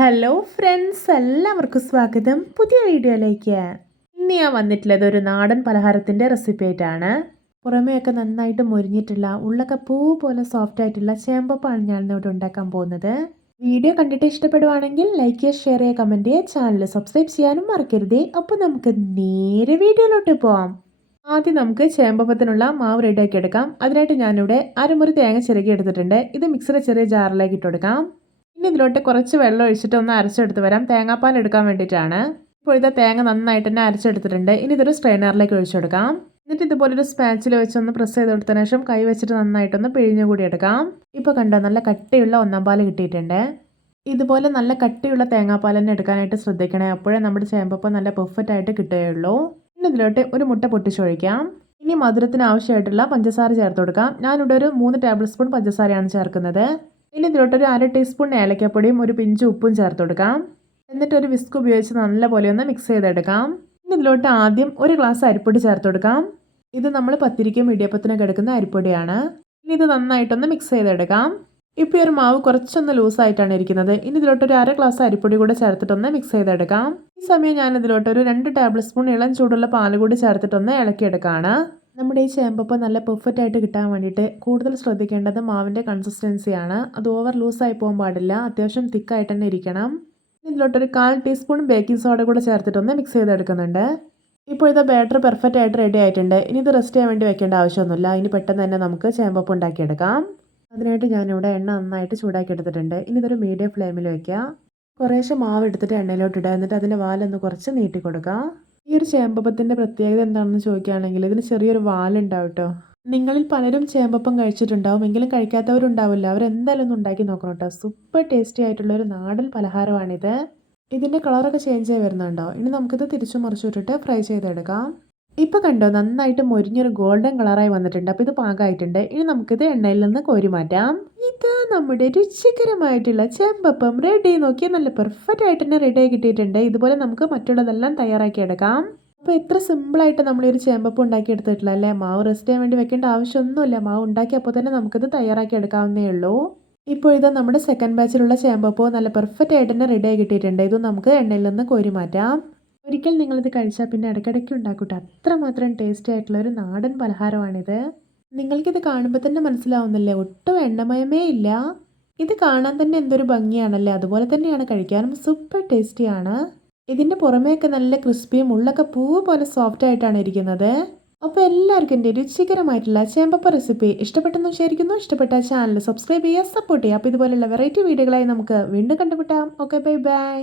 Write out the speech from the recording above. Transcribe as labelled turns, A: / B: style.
A: Hello friends എല്ലാവർക്കും സ്വാഗതം. പുതിയ വീഡിയോയിലേക്ക്. ഇന്ന് ഞാൻ വന്നിട്ടുള്ളത് ഒരു നാടൻ പലഹാരത്തിന്റെ റെസിപ്പി ആയിട്ടാണ്. പുറമേയൊക്കെ നന്നായിട്ട് മുരിഞ്ഞിട്ടുള്ള ഉള്ളൊക്കെ പൂ പോലെ സോഫ്റ്റ് ആയിട്ടുള്ള ചേമ്പപ്പാണ് ഞാൻ ഇന്നോട്ട് ഉണ്ടാക്കാൻ പോകുന്നത്. വീഡിയോ കണ്ടിട്ട് ഇഷ്ടപ്പെടുവാണെങ്കിൽ ലൈക്ക് ചെയ്യുക ഷെയർ ചെയ്യുക കമന്റ് ചെയ്യുക. ചാനൽ സബ്സ്ക്രൈബ് ചെയ്യാനും മറക്കരുതേ. അപ്പോൾ നമുക്ക് നേരെ വീഡിയോയിലോട്ട് പോവാം. ആദ്യം നമുക്ക് ചേമ്പപ്പത്തിനുള്ള മാവ് റെഡിയാക്കി എടുക്കാം. അതിനായിട്ട് ഞാനിവിടെ അരമുറി തേങ്ങ ചിരകി എടുത്തിട്ടുണ്ട്. ഇത് മിക്സിയുടെ ചെറിയ ജാറിലേക്ക് ഇട്ട് കൊടുക്കാം. ഇനി ഇതിലോട്ട് കുറച്ച് വെള്ളം ഒഴിച്ചിട്ട് ഒന്ന് അരച്ചെടുത്ത് വരാം. തേങ്ങാപ്പാൽ എടുക്കാൻ വേണ്ടിയിട്ടാണ്. ഇപ്പോൾ ഇത് തേങ്ങ നന്നായിട്ട് തന്നെ അരച്ചെടുത്തിട്ടുണ്ട്. ഇനി ഇതൊരു സ്ട്രെയിനറിലേക്ക് ഒഴിച്ചെടുക്കാം എന്നിട്ട് ഇതുപോലെ ഒരു സ്പാച്ചിൽ വെച്ചൊന്ന് പ്രസ് ചെയ്ത് കൊടുത്തതിന് ശേഷം കൈ വെച്ചിട്ട് നന്നായിട്ടൊന്ന് പിഴിഞ്ഞു കൂടി എടുക്കാം. ഇപ്പോൾ കണ്ടോ നല്ല കട്ടിയുള്ള ഒന്നാം പാൽ കിട്ടിയിട്ടുണ്ട്. ഇതുപോലെ നല്ല കട്ടിയുള്ള തേങ്ങാപ്പാൽ തന്നെ എടുക്കാനായിട്ട് ശ്രദ്ധിക്കണേ. അപ്പോഴേ നമ്മുടെ ചേമ്പപ്പം നല്ല പെർഫെക്റ്റ് ആയിട്ട് കിട്ടുകയുള്ളൂ. ഇനി ഇതിലോട്ട് ഒരു മുട്ട പൊട്ടിച്ചൊഴിക്കാം. ഇനി മധുരത്തിന് ആവശ്യമായിട്ടുള്ള പഞ്ചസാര ചേർത്ത് കൊടുക്കാം. ഞാനിവിടെ ഒരു മൂന്ന് ടേബിൾ സ്പൂൺ പഞ്ചസാരയാണ് ചേർക്കുന്നത്. ഇനി ഇതിലോട്ടൊരു അര ടീസ്പൂൺ ഏലക്കപ്പൊടിയും ഒരു പിഞ്ച് ഉപ്പും ചേർത്ത് കൊടുക്കാം. എന്നിട്ട് ഒരു വിസ്ക് ഉപയോഗിച്ച് നല്ലപോലെ ഒന്ന് മിക്സ് ചെയ്തെടുക്കാം. ഇനി ഇതിലോട്ട് ആദ്യം ഒരു ഗ്ലാസ് അരിപ്പൊടി ചേർത്ത് കൊടുക്കാം. ഇത് നമ്മൾ പത്തിരിക്കും ഇടിയപ്പത്തിനൊക്കെ എടുക്കുന്ന അരിപ്പൊടിയാണ്. ഇനി ഇത് നന്നായിട്ടൊന്ന് മിക്സ് ചെയ്തെടുക്കാം. ഇപ്പോൾ ഈ ഒരു മാവ് കുറച്ചൊന്ന് ലൂസായിട്ടാണ് ഇരിക്കുന്നത്. ഇനി ഇതിലോട്ടൊരു അര ഗ്ലാസ് അരിപ്പൊടി കൂടെ ചേർത്തിട്ടൊന്ന് മിക്സ് ചെയ്തെടുക്കാം. ഈ സമയം ഞാൻ ഇതിലോട്ടൊരു രണ്ട് ടേബിൾ സ്പൂൺ ഇളം ചൂടുള്ള പാൽ കൂടി ചേർത്തിട്ടൊന്ന് ഇളക്കിയെടുക്കുകയാണ് നമ്മുടെ ഈ ചേമ്പപ്പം നല്ല പെർഫെക്റ്റ് ആയിട്ട് കിട്ടാൻ വേണ്ടിയിട്ട് കൂടുതൽ ശ്രദ്ധിക്കേണ്ടത് മാവിന്റെ കൺസിസ്റ്റൻസിയാണ് അത് ഓവർ ലൂസായി പോകാൻ പാടില്ല. അത്യാവശ്യം തിക്കായിട്ട് തന്നെ ഇരിക്കണം. ഇതിലോട്ടൊരു കാൽ ടീസ്പൂൺ ബേക്കിംഗ് സോഡ കൂടെ ചേർത്തിട്ടൊന്ന് മിക്സ് ചെയ്തെടുക്കുന്നുണ്ട്. ഇപ്പോൾ ഇത് ബാറ്റർ പെർഫെക്റ്റ് ആയിട്ട് റെഡി ആയിട്ടുണ്ട്. ഇനി ഇത് റെസ്റ്റ് ചെയ്യാൻ വേണ്ടി വെക്കേണ്ട ആവശ്യമൊന്നുമില്ല. ഇനി പെട്ടെന്ന് തന്നെ നമുക്ക് ചേമ്പപ്പം ഉണ്ടാക്കിയെടുക്കാം. അതിനായിട്ട് ഞാനിവിടെ എണ്ണ നന്നായിട്ട് ചൂടാക്കി എടുത്തിട്ടുണ്ട്. ഇനി ഇതൊരു മീഡിയം ഫ്ലെയിമിൽ വയ്ക്കുക കുറേശ്ശെ മാവ് എടുത്തിട്ട് എണ്ണയിലോട്ട് ഇടുക. എന്നിട്ട് അതിന്റെ വാലൊന്ന് കുറച്ച് നീട്ടി കൊടുക്കുക ഈ ഒരു ചേമ്പപ്പത്തിന്റെ പ്രത്യേകത എന്താണെന്ന് ചോദിക്കുകയാണെങ്കിൽ ഇതിന് ചെറിയൊരു വാലുണ്ടാവും കേട്ടോ. നിങ്ങളിൽ പലരും ചേമ്പപ്പം കഴിച്ചിട്ടുണ്ടാവും. എങ്കിലും കഴിക്കാത്തവരുണ്ടാവില്ല. അവരെന്തായാലും ഒന്ന് ഉണ്ടാക്കി നോക്കണം കേട്ടോ. സൂപ്പർ ടേസ്റ്റി ആയിട്ടുള്ള ഒരു നാടൻ പലഹാരമാണിത്. ഇതിന്റെ കളറൊക്കെ ചേഞ്ച് ആയി വരുന്നുണ്ടോ? ഇനി നമുക്കിത് തിരിച്ചു മറിച്ചു വിട്ടിട്ട് ഫ്രൈ ചെയ്തെടുക്കാം. ഇപ്പോൾ കണ്ടോ നന്നായിട്ട് മൊരിഞ്ഞൊരു ഗോൾഡൻ കളറായി വന്നിട്ടുണ്ട്. അപ്പോൾ ഇത് പാകമായിട്ടുണ്ട് ഇനി നമുക്കിത് എണ്ണയിൽ നിന്ന് കോരി മാറ്റാം. ഇതാ നമ്മുടെ രുചികരമായിട്ടുള്ള ചെമ്പപ്പം. റെഡി നോക്കിയാൽ നല്ല പെർഫെക്റ്റ് ആയിട്ട് തന്നെ റെഡി ആയി കിട്ടിയിട്ടുണ്ട്. ഇതുപോലെ നമുക്ക് മറ്റുള്ളതെല്ലാം തയ്യാറാക്കി എടുക്കാം. അപ്പോൾ എത്ര സിമ്പിൾ ആയിട്ട് നമ്മൾ ഒരു ചേമ്പപ്പം ഉണ്ടാക്കി എടുത്തിട്ടില്ല അല്ലേ? മാവ് റെസ്റ്റ് ചെയ്യാൻ വേണ്ടി വെക്കേണ്ട ആവശ്യമൊന്നുമില്ല. മാവ് ഉണ്ടാക്കിയപ്പോൾ തന്നെ നമുക്കിത് തയ്യാറാക്കി എടുക്കാവുന്നേ ഉള്ളൂ. ഇപ്പോൾ ഇത് നമ്മുടെ സെക്കൻഡ് ബാച്ചിലുള്ള ചേമ്പപ്പം നല്ല പെർഫെക്റ്റ് ആയിട്ട് തന്നെ റെഡി ആയി കിട്ടിയിട്ടുണ്ട്. ഇത് നമുക്ക് എണ്ണയിൽ നിന്ന് കോരി മാറ്റാം. ഒരിക്കൽ നിങ്ങളിത് കഴിച്ചാൽ പിന്നെ ഇടയ്ക്കിടയ്ക്ക് ഉണ്ടാക്കൂട്ടെ. അത്രമാത്രം ടേസ്റ്റി ആയിട്ടുള്ള ഒരു നാടൻ പലഹാരമാണിത്. നിങ്ങൾക്കിത് കാണുമ്പോൾ തന്നെ മനസ്സിലാവുന്നില്ലേ? ഒട്ടും എണ്ണമയമേ ഇല്ല. ഇത് കാണാൻ തന്നെ എന്തൊരു ഭംഗിയാണല്ലേ? അതുപോലെ തന്നെയാണ് കഴിക്കാനും സൂപ്പർ ടേസ്റ്റിയാണ് ഇതിന്റെ പുറമേയൊക്കെ നല്ല ക്രിസ്പിയും ഉള്ളൊക്കെ പൂ പോലെ സോഫ്റ്റ് ആയിട്ടാണ് ഇരിക്കുന്നത്. അപ്പോൾ എല്ലാവർക്കും എന്റെ രുചികരമായിട്ടുള്ള ചേമ്പപ്പ റെസിപ്പി ഇഷ്ടപ്പെട്ടെന്ന് വിചാരിക്കുന്നു. ഇഷ്ടപ്പെട്ട ചാനൽ സബ്സ്ക്രൈബ് ചെയ്യുക സപ്പോർട്ട് ചെയ്യുക. അപ്പോൾ ഇതുപോലെയുള്ള വെറൈറ്റി വീഡിയോകളായി നമുക്ക് വീണ്ടും കണ്ടുമുട്ടാം. Okay bye bye